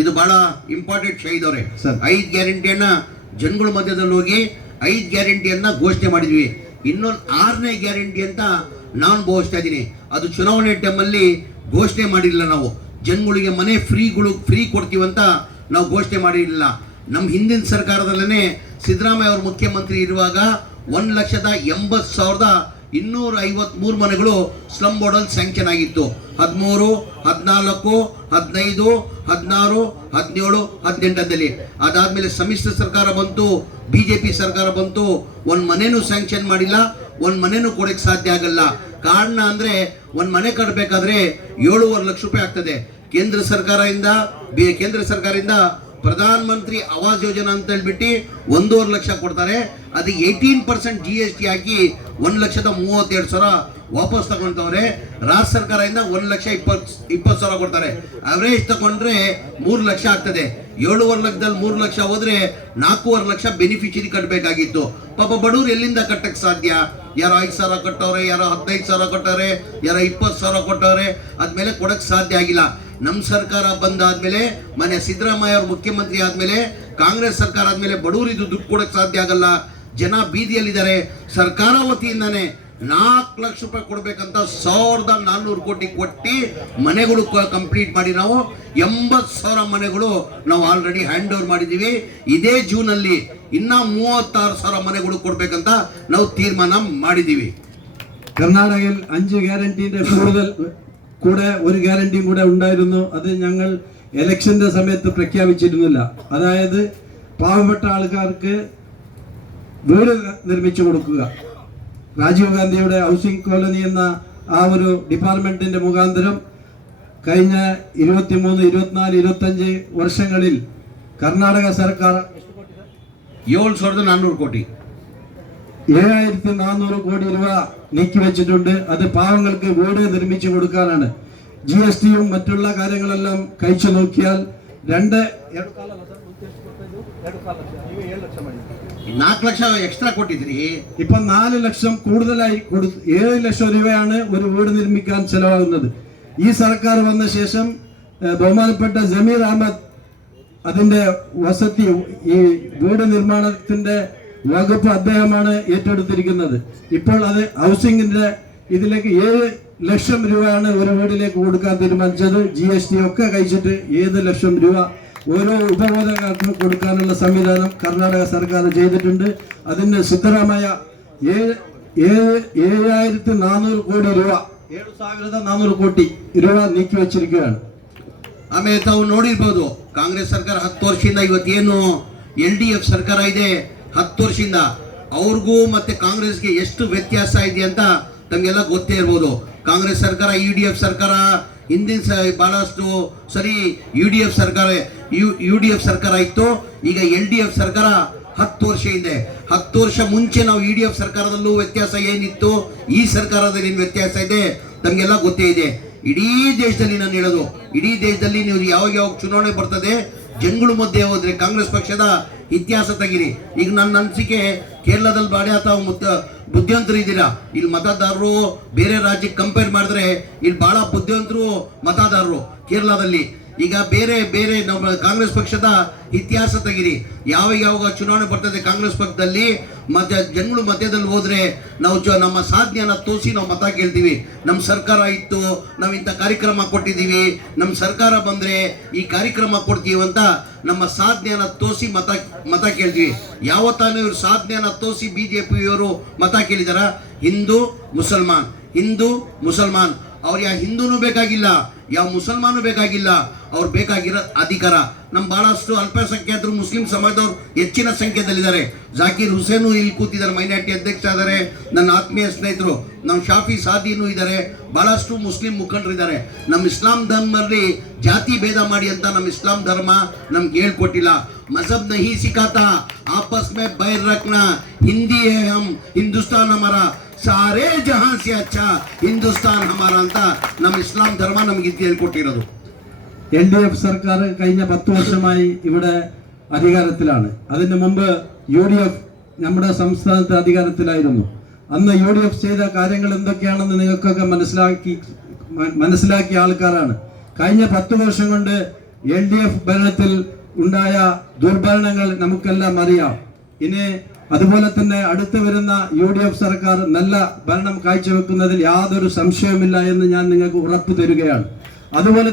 ಇದು ಬಹಳ ಇಂಪಾರ್ಟೆಂಟ್ ಶಹೀದವ್ರೆ. 5 ಗ್ಯಾರಂಟಿಯನ್ನ ಜನಗಳ ಮಧ್ಯದಲ್ಲಿ ಹೋಗಿ 5 ಗ್ಯಾರಂಟಿಯನ್ನ ಘೋಷಣೆ ಮಾಡಿದ್ವಿ. ಇನ್ನೊಂದು 6ನೇ ಗ್ಯಾರಂಟಿ ಅಂತ ನಾನು ಭಾವಿಸ್ತಾ ಇದ್ದೀನಿ. ಅದು ಚುನಾವಣೆ ಟೈಮಲ್ಲಿ ಘೋಷಣೆ ಮಾಡಿರಲಿಲ್ಲ. ನಾವು ಜನಗಳಿಗೆ ಮನೆ ಫ್ರೀ ಕೊಡ್ತೀವಂತ ನಾವು ಘೋಷಣೆ ಮಾಡಿರಲಿಲ್ಲ. ನಮ್ಮ ಹಿಂದಿನ ಸರ್ಕಾರದಲ್ಲೇ ಸಿದ್ದರಾಮಯ್ಯ ಅವರು ಮುಖ್ಯಮಂತ್ರಿ ಇರುವಾಗ 1,80,253 ಮನೆಗಳು ಸ್ಲಮ್ ಬೋರ್ಡಲ್ಲಿ ಸ್ಯಾಂಕ್ಷನ್ ಆಗಿತ್ತು. 13, 14, 15, 16, 17, 18ದಲ್ಲಿ. ಅದಾದ್ಮೇಲೆ ಸಮ್ಮಿಶ್ರ ಸರ್ಕಾರ ಬಂತು, BJP ಸರ್ಕಾರ ಬಂತು. ಒಂದು ಮನೆನೂ ಸ್ಯಾಂಕ್ಷನ್ ಮಾಡಿಲ್ಲ, ಒಂದು ಮನೆನೂ ಕೊಡಕ್ಕೆ ಸಾಧ್ಯ ಆಗಲ್ಲ. ಕಾರಣ ಅಂದ್ರೆ ಒಂದು ಮನೆ ಕಟ್ಟಬೇಕಾದ್ರೆ 7.5 ಲಕ್ಷ ರೂಪಾಯಿ ಆಗ್ತದೆ. ಕೇಂದ್ರ ಸರ್ಕಾರದಿಂದ ಪ್ರಧಾನ ಮಂತ್ರಿ ಆವಾಸ್ ಯೋಜನಾ ಅಂತ ಹೇಳ್ಬಿಟ್ಟು 1.5 ಲಕ್ಷ ಕೊಡ್ತಾರೆ. ಅದಕ್ಕೆ 18% GST ಹಾಕಿ 1,32,000 ವಾಪಸ್ ತಗೊಳ್ತವ್ರೆ. ರಾಜ್ಯ ಸರ್ಕಾರದಿಂದ 1,20,000 ಕೊಡ್ತಾರೆ. ಅವರೇಜ್ ತಗೊಂಡ್ರೆ 3 ಲಕ್ಷ ಆಗ್ತದೆ. 7.5 ಲಕ್ಷದಲ್ಲಿ 3 ಲಕ್ಷ ಹೋದ್ರೆ 4.5 ಲಕ್ಷ ಬೆನಿಫಿಷರಿ ಕಟ್ಟಬೇಕಾಗಿತ್ತು. ಪಾಪ ಬಡವರು ಎಲ್ಲಿಂದ ಕಟ್ಟಕ್ಕೆ ಸಾಧ್ಯ? ಯಾರೋ 5,000 ಕೊಟ್ಟವ್ರೆ, ಯಾರೋ 15,000 ಕೊಟ್ಟವ್ರೆ, ಯಾರೋ 20,000 ಕೊಟ್ಟವ್ರೆ. ಅದ್ಮೇಲೆ ಕೊಡಕ್ಕೆ ಸಾಧ್ಯ ಆಗಿಲ್ಲ. ನಮ್ಮ ಸರ್ಕಾರ ಬಂದಾದ್ಮೇಲೆ, ಮನೆ ಸಿದ್ದರಾಮಯ್ಯ ಅವರು ಮುಖ್ಯಮಂತ್ರಿ ಆದ್ಮೇಲೆ, ಕಾಂಗ್ರೆಸ್ ಸರ್ಕಾರ ಆದ್ಮೇಲೆ ಬಡವರಿದ್ದು ದುಡ್ಡು ಕೊಡಕ್ಕೆ ಸಾಧ್ಯ ಆಗಲ್ಲ. ಜನ ಬೀದಿಯಲ್ಲಿದ್ದಾರೆ. ಸರ್ಕಾರ ವತಿಯಿಂದಾನೆ 4 ಲಕ್ಷ ರೂಪಾಯಿ ಕೊಡ್ಬೇಕಂತ 1,400 ಕೋಟಿ ಕೊಟ್ಟು ಮನೆಗಳು ಕಂಪ್ಲೀಟ್ ಮಾಡಿ ನಾವು 80,000 ಮನೆಗಳು ನಾವು ಆಲ್ರೆಡಿ ಹ್ಯಾಂಡ್ ಓವರ್ ಮಾಡಿದ್ದೀವಿ. ಇದೇ ಜೂನಲ್ಲಿ ಇನ್ನ 36,000 മനെകൾ കൊടുಬೇಕಂತ ನಾವು തീരുമാന ಮಾಡಿದ್ದೀವಿ. കർണാടകയിൽ 5 ഗ്യാരണ്ടിയുടെ കൂടെ ഒരു ഗ്യാരണ്ടിയും കൂടെ ഉണ്ടായിരുന്നു. അത് ഞങ്ങൾ ഇലക്ഷന്റെ സമയത്ത് പ്രഖ്യാപിച്ചിരുന്നില്ല. അതായത് പാവപ്പെട്ട ആൾക്കാർക്ക് വീട് നിർമ്മിച്ചു കൊടുക്കുക. രാജീവ് ഗാന്ധിയുടെ ഹൗസിംഗ് കോളനി എന്ന ആ ഒരു ഡിപ്പാർട്ട്മെന്റിന്റെ മുഖാന്തരം കഴിഞ്ഞ 23, 24, 25 വർഷങ്ങളിൽ കർണാടക സർക്കാർ 7,400 കോടി 7,400 കോടി രൂപ നീക്കിവെച്ചിട്ടുണ്ട്. അത് പാവങ്ങൾക്ക് വീട് നിർമ്മിച്ചു കൊടുക്കാനാണ്. GSTയും മറ്റുള്ള കാര്യങ്ങളെല്ലാം കഴിച്ചു നോക്കിയാൽ 4 ലക്ഷം എക്സ്ട്രാ കൊട്ടിದ್ರಿ. ഇപ്പൊ 4 ലക്ഷം കൂടുതലായി 7 ലക്ഷം രൂപയാണ് ഒരു വീട് നിർമ്മിക്കാൻ ചെലവാകുന്നത്. ഈ സർക്കാർ വന്ന ശേഷം ബഹുമാനപ്പെട്ട ജമീർ അഹമ്മദ് അതിന്റെ വസതി ഈ വീട് നിർമ്മാണത്തിന്റെ വകുപ്പ് അദ്ദേഹമാണ് ഏറ്റെടുത്തിരിക്കുന്നത്. ഇപ്പോൾ അത് ഹൗസിംഗിന്റെ ഇതിലേക്ക് 7 ലക്ഷം രൂപയാണ് ഒരു വീടിലേക്ക് കൊടുക്കാൻ തീരുമാനിച്ചത്. GST ഒക്കെ കഴിച്ചിട്ട് 7 ലക്ഷം രൂപ ഓരോ ഉപഭോക്താക്കൾക്കും കൊടുക്കാനുള്ള സംവിധാനം കർണാടക സർക്കാർ ചെയ്തിട്ടുണ്ട്. അതിന് സിദ്ധരാമയ്യ 7,400 കോടി രൂപ 7,400 ಕೋಟಿ രൂപ ನೀಕಿ വെച്ചിരിക്കുകയാണ്. ಆಮೇಲೆ ತಾವು ನೋಡಿರ್ಬೋದು, ಕಾಂಗ್ರೆಸ್ ಸರ್ಕಾರ 10 ವರ್ಷದಿಂದ ಇವತ್ತೇನು LDF ಸರ್ಕಾರ ಇದೆ 10 ವರ್ಷದಿಂದ ಅವ್ರಿಗೂ ಮತ್ತೆ ಕಾಂಗ್ರೆಸ್ಗೆ ಎಷ್ಟು ವ್ಯತ್ಯಾಸ ಇದೆ ಅಂತ ತಮಗೆಲ್ಲ ಗೊತ್ತೇ ಇರ್ಬೋದು. ಕಾಂಗ್ರೆಸ್ ಸರ್ಕಾರ UDF ಸರ್ಕಾರ ಹಿಂದಿನ ಬಹಳಷ್ಟು ಸರಿ UDF ಸರ್ಕಾರ ಇತ್ತು. ಈಗ LDF ಸರ್ಕಾರ 10 ವರ್ಷ ಇದೆ. 10 ವರ್ಷ ಮುಂಚೆ ನಾವು UDF ಸರ್ಕಾರದಲ್ಲೂ ವ್ಯತ್ಯಾಸ ಏನಿತ್ತು, ಈ ಸರ್ಕಾರದಲ್ಲಿ ಏನು ವ್ಯತ್ಯಾಸ ಇದೆ ತಮಗೆಲ್ಲ ಗೊತ್ತೇ ಇದೆ. ಇಡೀ ದೇಶದಲ್ಲಿ ನಾನು ಹೇಳೋದು, ಇಡೀ ದೇಶದಲ್ಲಿ ನೀವು ಯಾವಾಗ ಚುನಾವಣೆ ಬರ್ತದೆ ಜನಗಳ ಮಧ್ಯೆ ಹೋದ್ರೆ ಕಾಂಗ್ರೆಸ್ ಪಕ್ಷದ ಇತಿಹಾಸ ತೆಗಿರಿ. ಈಗ ನನ್ನ ಅನಿಸಿಕೆ ಕೇರಳದಲ್ಲಿ ಬಾಡಿ ಅಥವಾ ಬುದ್ಧಿವಂತರು ಇದ್ದೀರಾ. ಇಲ್ಲಿ ಮತದಾರರು ಬೇರೆ ರಾಜ್ಯಕ್ಕೆ ಕಂಪೇರ್ ಮಾಡಿದ್ರೆ ಇಲ್ಲಿ ಬಹಳ ಬುದ್ಧಿವಂತರು ಮತದಾರರು ಕೇರಳದಲ್ಲಿ. ಈಗ ಬೇರೆ ನಮ್ಮ ಕಾಂಗ್ರೆಸ್ ಪಕ್ಷದ ಇತಿಹಾಸ ತೆಗಿರಿ. ಯಾವಾಗ ಚುನಾವಣೆ ಬರ್ತದೆ ಕಾಂಗ್ರೆಸ್ ಪಕ್ಷದಲ್ಲಿ ಮತ್ತೆ ಜನಗಳು ಮಧ್ಯದಲ್ಲಿ ಹೋದ್ರೆ ನಾವು ನಮ್ಮ ಸಾಧನೆಯನ್ನ ತೋರಿಸಿ ನಾವು ಮತ ಕೇಳ್ತೀವಿ. ನಮ್ಮ ಸರ್ಕಾರ ಇತ್ತು, ನಾವು ಇಂಥ ಕಾರ್ಯಕ್ರಮ ಕೊಟ್ಟಿದ್ದೀವಿ, ನಮ್ಮ ಸರ್ಕಾರ ಬಂದ್ರೆ ಈ ಕಾರ್ಯಕ್ರಮ ಕೊಡ್ತೀವಿ ಅಂತ ನಮ್ಮ ಸಾಧನೆಯನ್ನ ತೋರಿಸಿ ಮತ ಕೇಳ್ತೀವಿ. ಯಾವತ್ತಾನು ಇವ್ರು ಸಾಧನೆಯನ್ನ ತೋರಿಸಿ BJPಯವರು ಮತ ಕೇಳಿದಾರ? ಹಿಂದೂ ಮುಸಲ್ಮಾನ್ ಅವ್ರು ಯಾವ ಹಿಂದೂನು ಬೇಕಾಗಿಲ್ಲ, ಯಾವ ಮುಸಲ್ಮಾನು ಬೇಕಾಗಿಲ್ಲ. ಅವ್ರು ಬೇಕಾಗಿರೋ ಅಧಿಕಾರ. ನಮ್ಮ ಬಹಳಷ್ಟು ಅಲ್ಪಸಂಖ್ಯಾತರು ಮುಸ್ಲಿಂ ಸಮಾಜದವ್ರು ಹೆಚ್ಚಿನ ಸಂಖ್ಯೆಯಲ್ಲಿದ್ದಾರೆ. ಜಾಕೀರ್ ಹುಸೇನು ಇಲ್ಲಿ ಕೂತಿದ್ದಾರೆ, ಮೈನಾರಿಟಿ ಅಧ್ಯಕ್ಷ ಇದ್ದಾರೆ, ನನ್ನ ಆತ್ಮೀಯ ಸ್ನೇಹಿತರು. ನಮ್ಮ ಶಾಫಿ ಸಾದಿನೂ ಇದ್ದಾರೆ, ಬಹಳಷ್ಟು ಮುಸ್ಲಿಂ ಮುಖಂಡರಿದ್ದಾರೆ. ನಮ್ಮ ಇಸ್ಲಾಂ ಧರ್ಮದಲ್ಲಿ ಜಾತಿ ಭೇದ ಮಾಡಿ ಅಂತ ನಮ್ಮ ಇಸ್ಲಾಂ ಧರ್ಮ ನಮ್ಗೆ ಹೇಳ್ಕೊಟ್ಟಿಲ್ಲ. ಮಜಹಬ್ ನಹಿ ಸಿಖಾತಾ ಆಪಸ್ ಮೇ ಬೈರ್ ರಖ್ನಾ, ಹಿಂದಿ ಹೇ ಹಮ್ ಹಿಂದೂಸ್ತಾನ್ ಹಮಾರ, ಸಾರೇ ಜಹಾನ್ ಸೆ ಅಚ್ಚಾ ಹಿಂದೂಸ್ತಾನ್ ಹಮಾರ ಅಂತ ನಮ್ಮ ಇಸ್ಲಾಂ ಧರ್ಮ ನಮ್ಗೆ ಹೇಳ್ಕೊಟ್ಟಿರೋದು. LDF സർക്കാർ കഴിഞ്ഞ 10 വർഷമായി ഇവിടെ അധികാരത്തിലാണ്. അതിന് മുമ്പ് UDF നമ്മുടെ സംസ്ഥാനത്ത് അധികാരത്തിലായിരുന്നു. അന്ന് UDF ചെയ്ത കാര്യങ്ങൾ എന്തൊക്കെയാണെന്ന് നിങ്ങൾക്കൊക്കെ മനസ്സിലാക്കിയ ആൾക്കാരാണ്. കഴിഞ്ഞ 10 വർഷം കൊണ്ട് LDF ഭരണത്തിൽ ഉണ്ടായ ദുർഭരണങ്ങൾ നമുക്കെല്ലാം അറിയാം. ഇനി അതുപോലെ തന്നെ അടുത്ത് വരുന്ന UDF സർക്കാർ നല്ല ഭരണം കാഴ്ചവെക്കുന്നതിൽ യാതൊരു സംശയവുമില്ല എന്ന് ഞാൻ നിങ്ങൾക്ക് ഉറപ്പു തരുകയാണ്. അതുപോലെ